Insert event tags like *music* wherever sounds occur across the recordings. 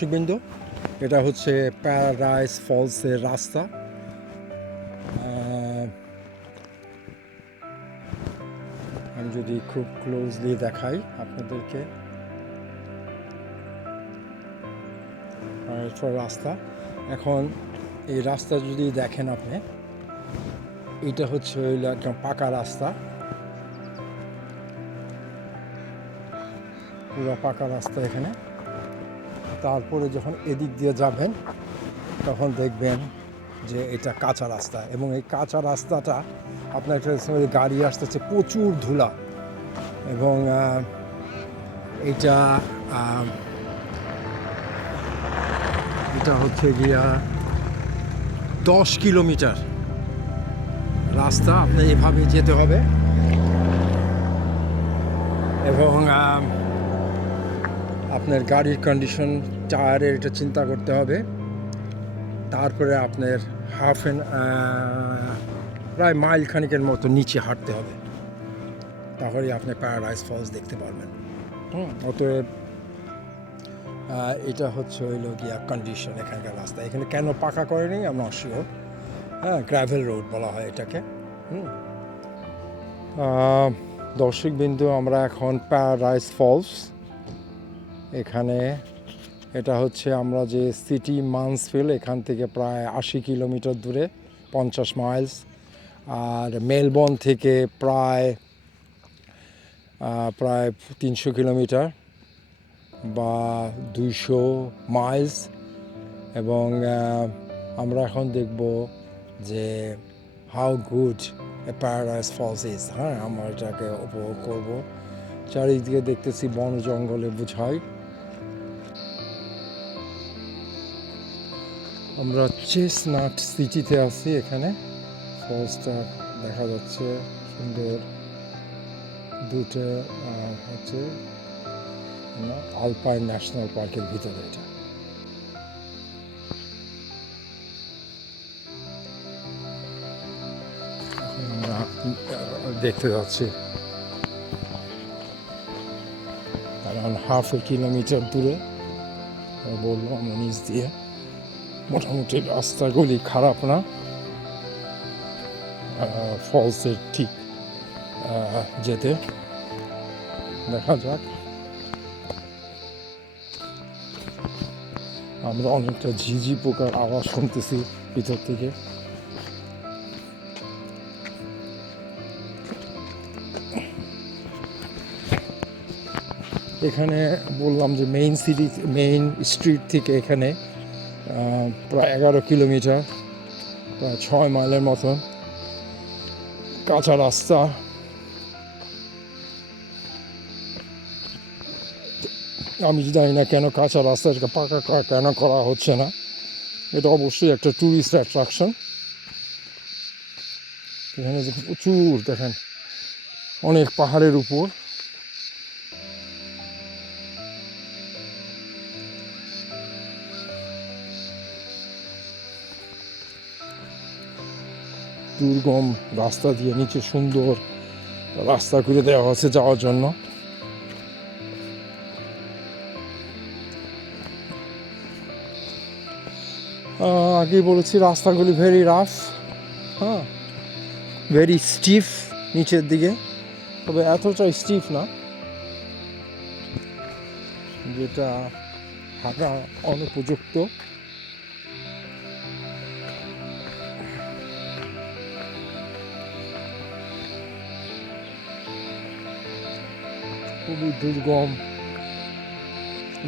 দর্শকবৃন্দ, এটা হচ্ছে প্যারাডাইস ফলসের রাস্তা। আমি যদি খুব ক্লোজলি দেখাই আপনাদেরকে। রাস্তা। এখন এই রাস্তা যদি দেখেন আপনি, এটা হচ্ছে একদম পাকা রাস্তা। পুরো পাকা রাস্তা এখানে। তারপরে যখন এদিক দিয়ে যাবেন, তখন দেখবেন যে এটা কাঁচা রাস্তা এবং এই কাঁচা রাস্তাটা আপনার একটা গাড়ি আসতেছে, প্রচুর ধুলা এবং এটা এটা হচ্ছে গিয়া দশ কিলোমিটার রাস্তা, আপনার এভাবে যেতে হবে এবং আপনার গাড়ির কন্ডিশন টায়ারের এটা চিন্তা করতে হবে। তারপরে আপনার হাফ এন প্রায় মাইল খানিকের মতো নিচে হাঁটতে হবে। তাহলে আপনি প্যারাডাইস ফলস দেখতে পারবেন। হুম। অতএব এটা হচ্ছে হইল গিয়া কন্ডিশন এখানকার রাস্তা। এখানে কেন পাকা করেনি? আমরা অশিওর হ্যাঁ গ্র্যাভেল রোড বলা হয় এটাকে। হুম। দর্শক বিন্দু আমরা এখন প্যারাডাইস ফলস এখানে। এটা হচ্ছে আমরা যে সিটি মান্সফিল এখান থেকে প্রায় আশি কিলোমিটার দূরে, পঞ্চাশ মাইলস। আর মেলবোর্ন থেকে প্রায় প্রায় তিনশো কিলোমিটার বা দুইশো মাইলস। এবং আমরা এখন দেখব যে how good a paradise falls is হ্যাঁ আমরা এটাকে উপভোগ করব। চারিদিকে দেখতেছি বন জঙ্গলে বুঝাই। আমরা চেসনাট সিটিতে আছি এখানে। ফলসটা দেখা যাচ্ছে, সুন্দর। দুটো হচ্ছে আলপাইন ন্যাশনাল পার্কের ভিতরে এটা। দেখতে যাচ্ছি। হাফ কিলোমিটার দূরে। আমরা বলল, আমরা নিচ দিয়ে। মোটামুটি রাস্তাগুলি খারাপ না। ফলসের ঠিক যেতে। দেখা যাক। আমরা অনেকটা ঝিঝি পোকার আওয়াজ শুনতেছি ভিতর থেকে। এখানে বললাম যে মেইন সিটি মেইন স্ট্রিট থেকে এখানে প্রায় এগারো কিলোমিটার, প্রায় ছয় মাইলের মতন। কাঁচা রাস্তা। আমি জানি না কেন কাঁচা রাস্তাটা পাকা কা- কেন করা হচ্ছে না। এটা অবশ্যই একটা ট্যুরিস্ট অ্যাট্রাকশন এখানে প্রচুর দেখেন, অনেক পাহাড়ের উপর। দুর্গম রাস্তা দিয়ে নিচে সুন্দর রাস্তা করে দেওয়া হচ্ছে যাওয়ার জন্য। আগেই বলেছি, রাস্তাগুলি ভেরি রাফ হ্যাঁ? ভেরি স্টিফ নিচের দিকে। তবে এতটা স্টিফ না, যেটা হাঁটা অনুপযুক্ত। দুর্গম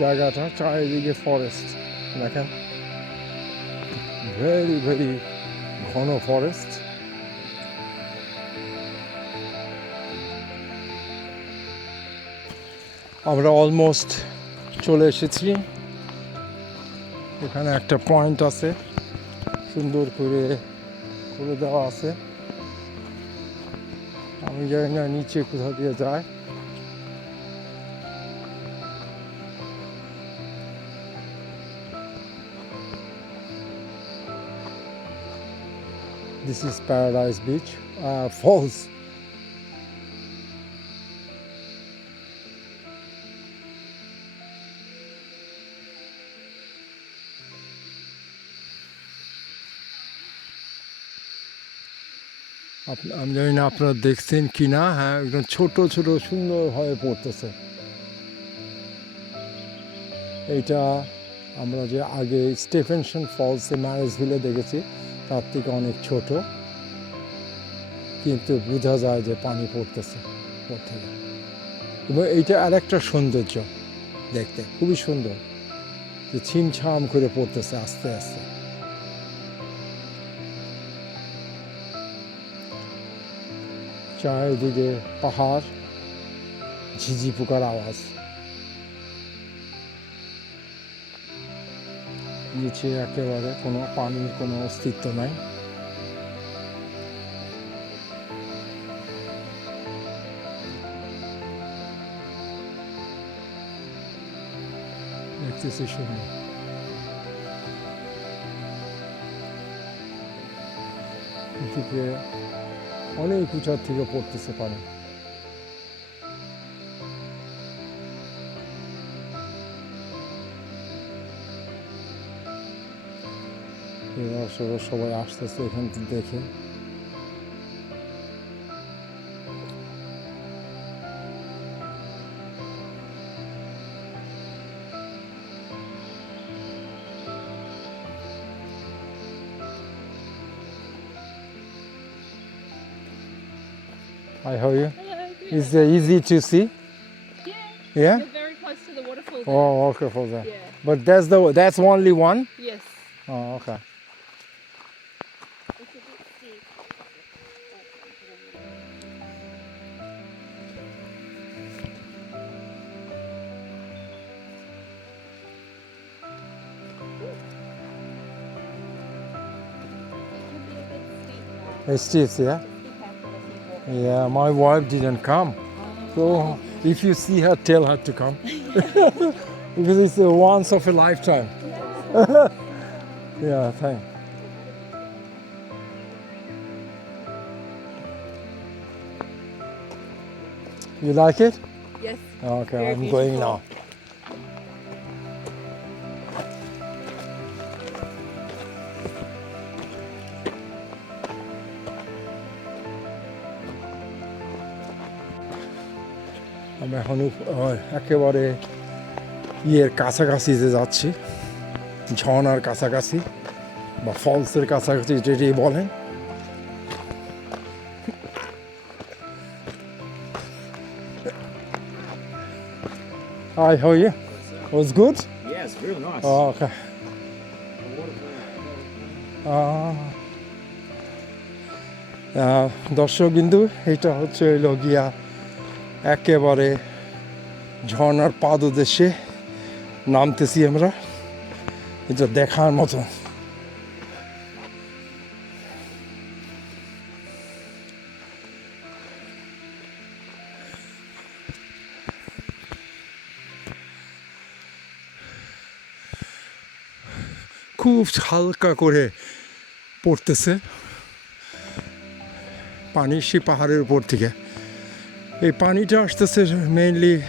জায়গাটা চারিদিকে ফরেস্ট দেখেন। ভেরি ভেরি ঘন ফরেস্ট আমরা অলমোস্ট চলে এসেছি। এখানে একটা পয়েন্ট আছে, সুন্দর করে করে দেওয়া আছে। আমি জানি না নিচে কোথা দিয়ে যায়। This is Paradise Beach, uh, *laughs* falls. আমি জানি না আপনারা দেখছেন কি না হ্যাঁ একদম ছোট ছোট সুন্দরভাবে পড়তেছে এইটা আমরা যে আগে স্টেফেনশন ফলসে ম্যারেজ ভিলে দেখেছি তার থেকে অনেক ছোট। কিন্তু বোঝা যায় যে পানি পড়তেছে ওর থেকে। এবং এইটা আর একটা সৌন্দর্য দেখতে, খুবই সুন্দর। যে ছিমছাম করে পড়তেছে আস্তে আস্তে। চারিদিকে পাহাড় ঝিঝি পোকার আওয়াজ। নিচে একেবারে কোনো পানির কোনো অস্তিত্ব নাই দেখতেছি সুন্দর এদিকে অনেক উঁচার থেকে পড়তেছে পানি এবার সবাই সবাই আসতেছে এখান থেকে দেখে Hi, how are you? Hello. Is it easy to see? Yeah. Yeah? You're very close to the waterfall. There. Oh, okay, for that. Yeah. But that's the that's only one. Yes. Oh, okay. It's steep, yeah. Yeah, my wife didn't come, so if you see her, tell her to come *laughs* because it's a once of a lifetime. *laughs* yeah, thank. You You like it? Yes. Okay, Very I'm going now. এখন একেবারে ইয়ের কাছাকাছি যে যাচ্ছি ঝর্নার কাছাকাছি বা ফলসের কাছাকাছি যেটি বলেন Hi, how are you? Was good? Yes, real nice. Oh, okay. আহ, আহ, দর্শক বিন্দু এটা হচ্ছে হইল গিয়া একেবারে ঝর্নার পাদদেশে নামতেছি আমরা। এটা দেখার মতো। খুব হালকা করে পড়তেছে। পানি সে পাহাড়ের উপর থেকে। এই পানিটা আসতেছে মেইনলি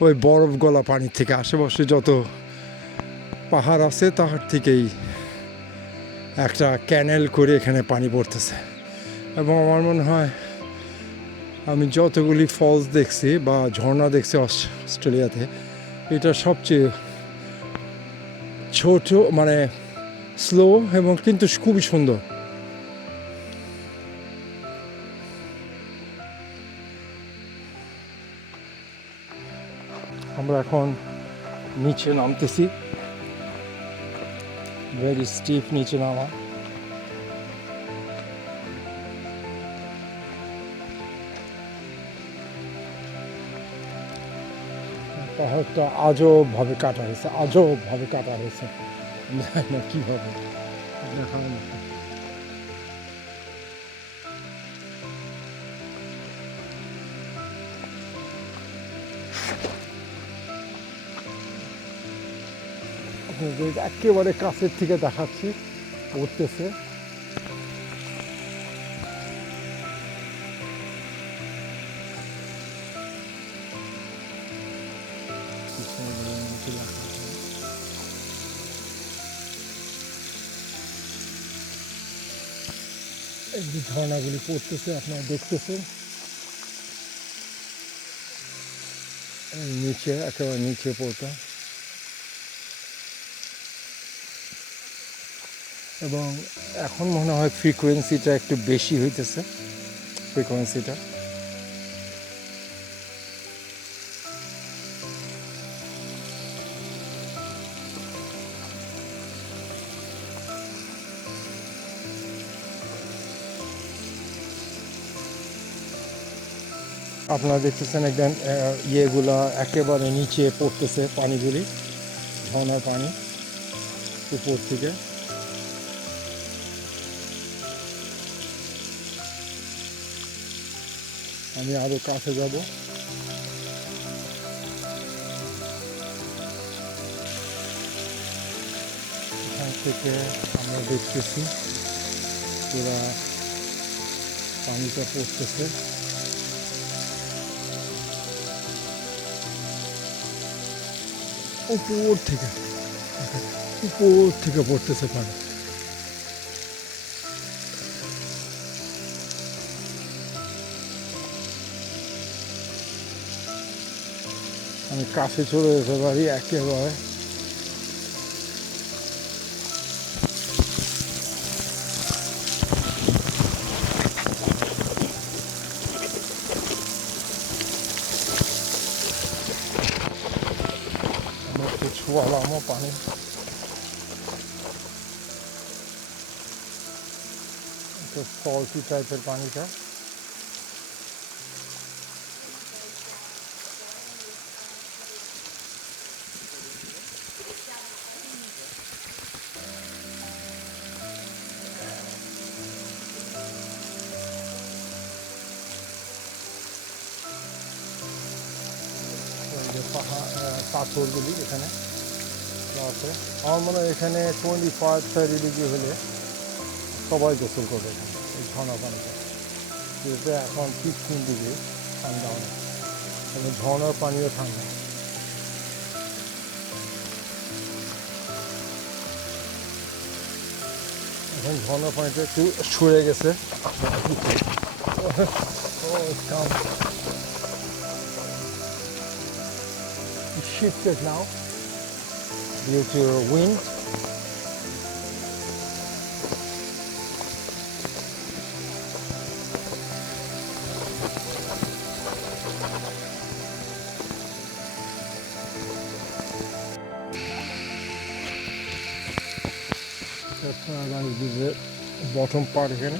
ওই বরফ গলা পানির থেকে আশেপাশে যত পাহাড় আছে, তাহার থেকেই একটা ক্যানেল করে এখানে পানি পড়তেছে। এবং আমার মনে হয় আমি যতগুলি ফলস দেখছি বা ঝর্ণা দেখছি অস- অস্ট্রেলিয়াতে, এটা সবচেয়ে ছোট মানে স্লো এবং কিন্তু খুবই সুন্দর। আমরা এখন নিচে নামতেছি। ভেরি স্টিপ নিচে নামা। পাহাড়টা আজব ভাবে কাটা হয়েছে আজব ভাবে কাটা হয়েছে। না কীভাবে দেখা একেবারে কাছের থেকে দেখাচ্ছি উঠতেছে এই যে ঝর্ণাগুলি পড়তেছে, আপনারা দেখতেছেন। নিচে, একেবারে নিচে পড়তে এবং এখন মনে হয় ফ্রিকোয়েন্সিটা একটু বেশি হইতেছে ফ্রিকোয়েন্সিটা আপনারা দেখতেছেন একদম ইয়েগুলা একেবারে নিচে পড়তেছে পানিগুলি, ঝর্ণার পানি, উপর থেকে। আমি আরও কাছে যাব। এখান থেকে আমরা দেখতেছি পুরা পানিটা পড়তেছে। উপর থেকে উপর থেকে পড়তেছে পানি। আমি কাছে চলে যেতে পারি একেবারে। ছোয়ালামও পানি সল্টি টাইপের পানিটা। পাথরগুলি এখানে আছে। আমার মনে হয় এখানে টোয়েন্টি ফাইভ থার্টি ডিগ্রি হলে সবাই গোসল করবে এই ঝর্ণা পানিতে। যেহেতু এখন ফিফটিন ডিগ্রি ঠান্ডা অনেক। এবং ঝর্ণার পানিও ঠান্ডা। এখন ঝর্ণার পানিটা একটু সরে গেছে। shifted now due to wind. আপনারা জানি the bottom part এখানে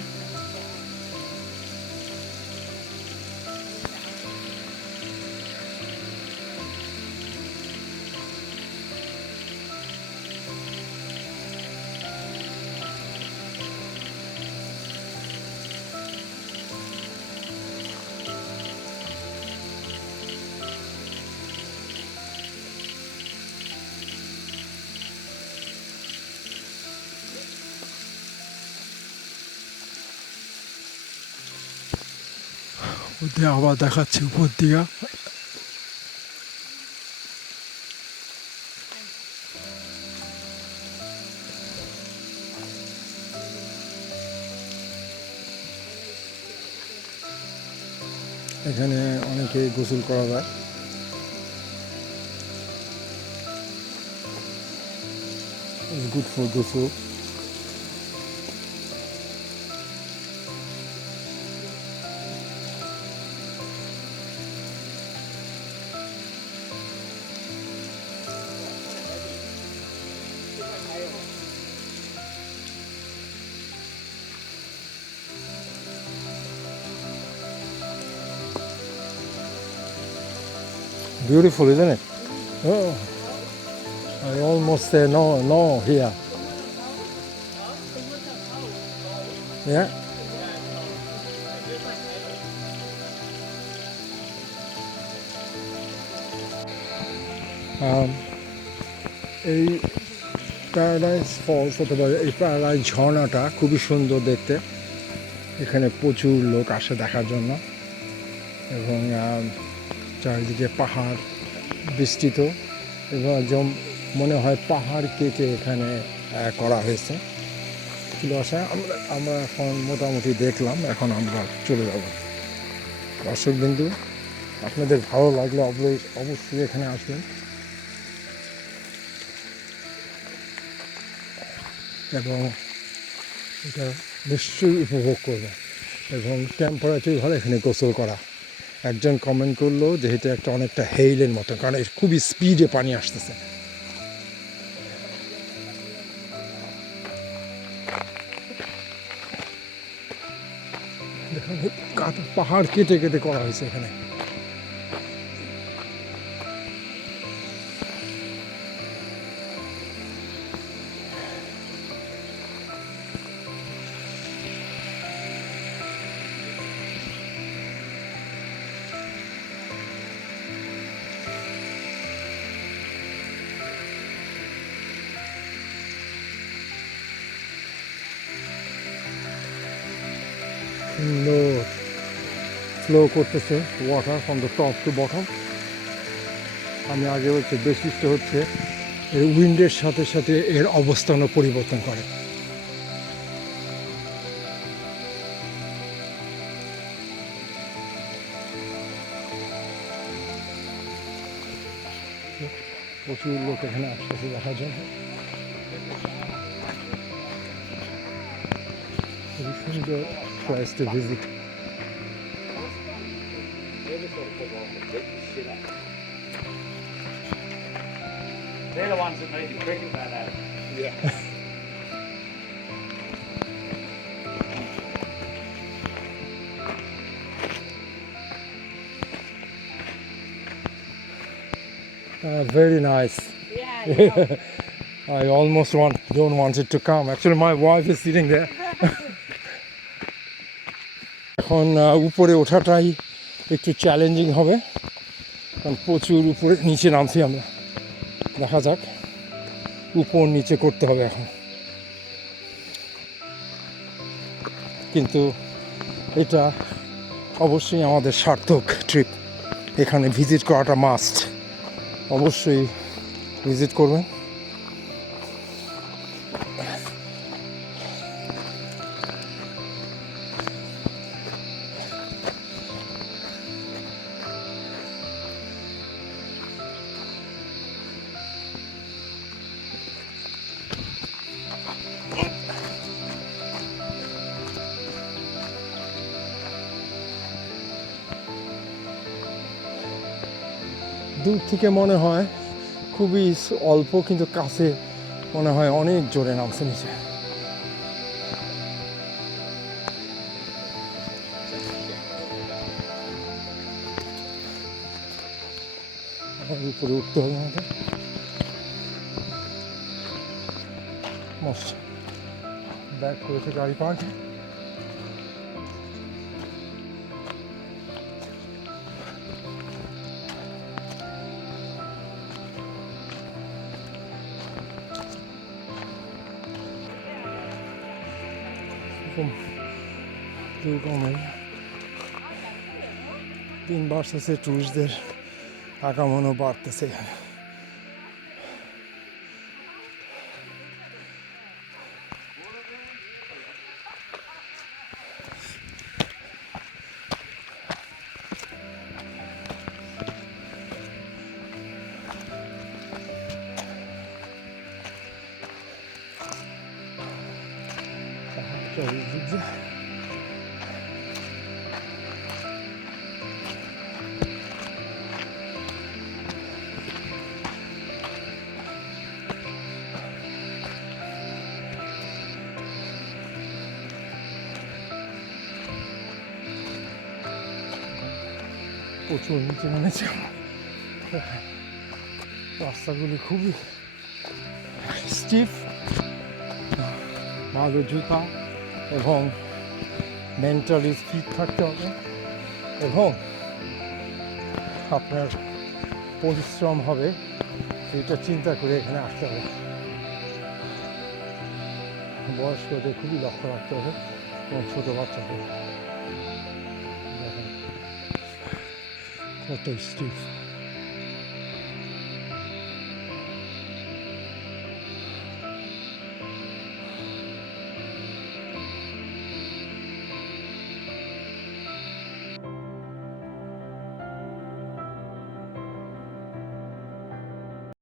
ওদের আবার দেখাচ্ছে উপর দিকে। এখানে অনেকে গোসল করা যায়। Good for গোসল Beautiful, isn't it? Oh, I almost say no, no here. Yeah. Um, এই প্যারাডাইস ফলস অথবা এই প্যারাডাইস ঝর্ণাটা খুবই সুন্দর দেখতে এখানে প্রচুর লোক আসে দেখার জন্য এবং চারিদিকে পাহাড় বিস্তৃত এবং একদম মনে হয় পাহাড় কেটে এখানে করা হয়েছে। আসা আমরা আমরা এখন মোটামুটি দেখলাম, এখন আমরা চলে যাব। দর্শক বিন্দু, আপনাদের ভালো লাগলে অবশ্যই এখানে আসবেন। এবং এটা নিশ্চয়ই উপভোগ করবে এবং টেম্পারেচার ভালো এখানে গোসল করা। একজন কমেন্ট করল যে এটা একটা অনেকটা হেইলের মতো, কারণ খুবই স্পিডে পানি আসতেছে। পাহাড় কেটে কেটে করা হয়েছে এখানে। ফ্লো করতেছে water from the top to bottom আমি আগে বলছি, বৈশিষ্ট্য হচ্ছে এর উইন্ডের সাথে সাথে এর অবস্থানও পরিবর্তন করে। প্রচুর লোক এখানে আসতেছে দেখার জন্য খুবই সুন্দর to visit They're the ones that made the cricket bat out. Yeah. *laughs* Uh, very nice. Yeah. *laughs* I almost want don't want it to come. Actually, my wife is sitting there. *laughs* এখন আহ, উপরে ওঠাটাই একটু চ্যালেঞ্জিং হবে কারণ প্রচুর উপরে নিচে নামছি আমরা দেখা যাক উপর নিচে করতে হবে এখন। কিন্তু এটা অবশ্যই আমাদের সার্থক ট্রিপ এখানে ভিজিট করাটা মাস্ট অবশ্যই ভিজিট করবেন। দূর থেকে মনে হয় খুবই অল্প কিন্তু কাছে মনে হয় অনেক জোরে নামছে নিচে। উপরে উঠতে হবে আমাদের। মস্ত। ব্যাক করেছে গাড়ি পার্ক। দুর্গম এই দিন বাড়তেছে টুরিস্টদের আগমনও বাড়তেছে এখানে পাহাড়টা প্রচুর নিচে নেমেছে রাস্তাগুলি খুবই স্টিফ ভালো জুতা এবং মেন্টালি ফিট থাকতে হবে এবং আপনার পরিশ্রম হবে, সেটা চিন্তা করে এখানে আসতে হবে। বয়স্কদের খুবই লক্ষ্য রাখতে হবে এবং ছোটো বাচ্চাদের। দেখেন কত স্টিফ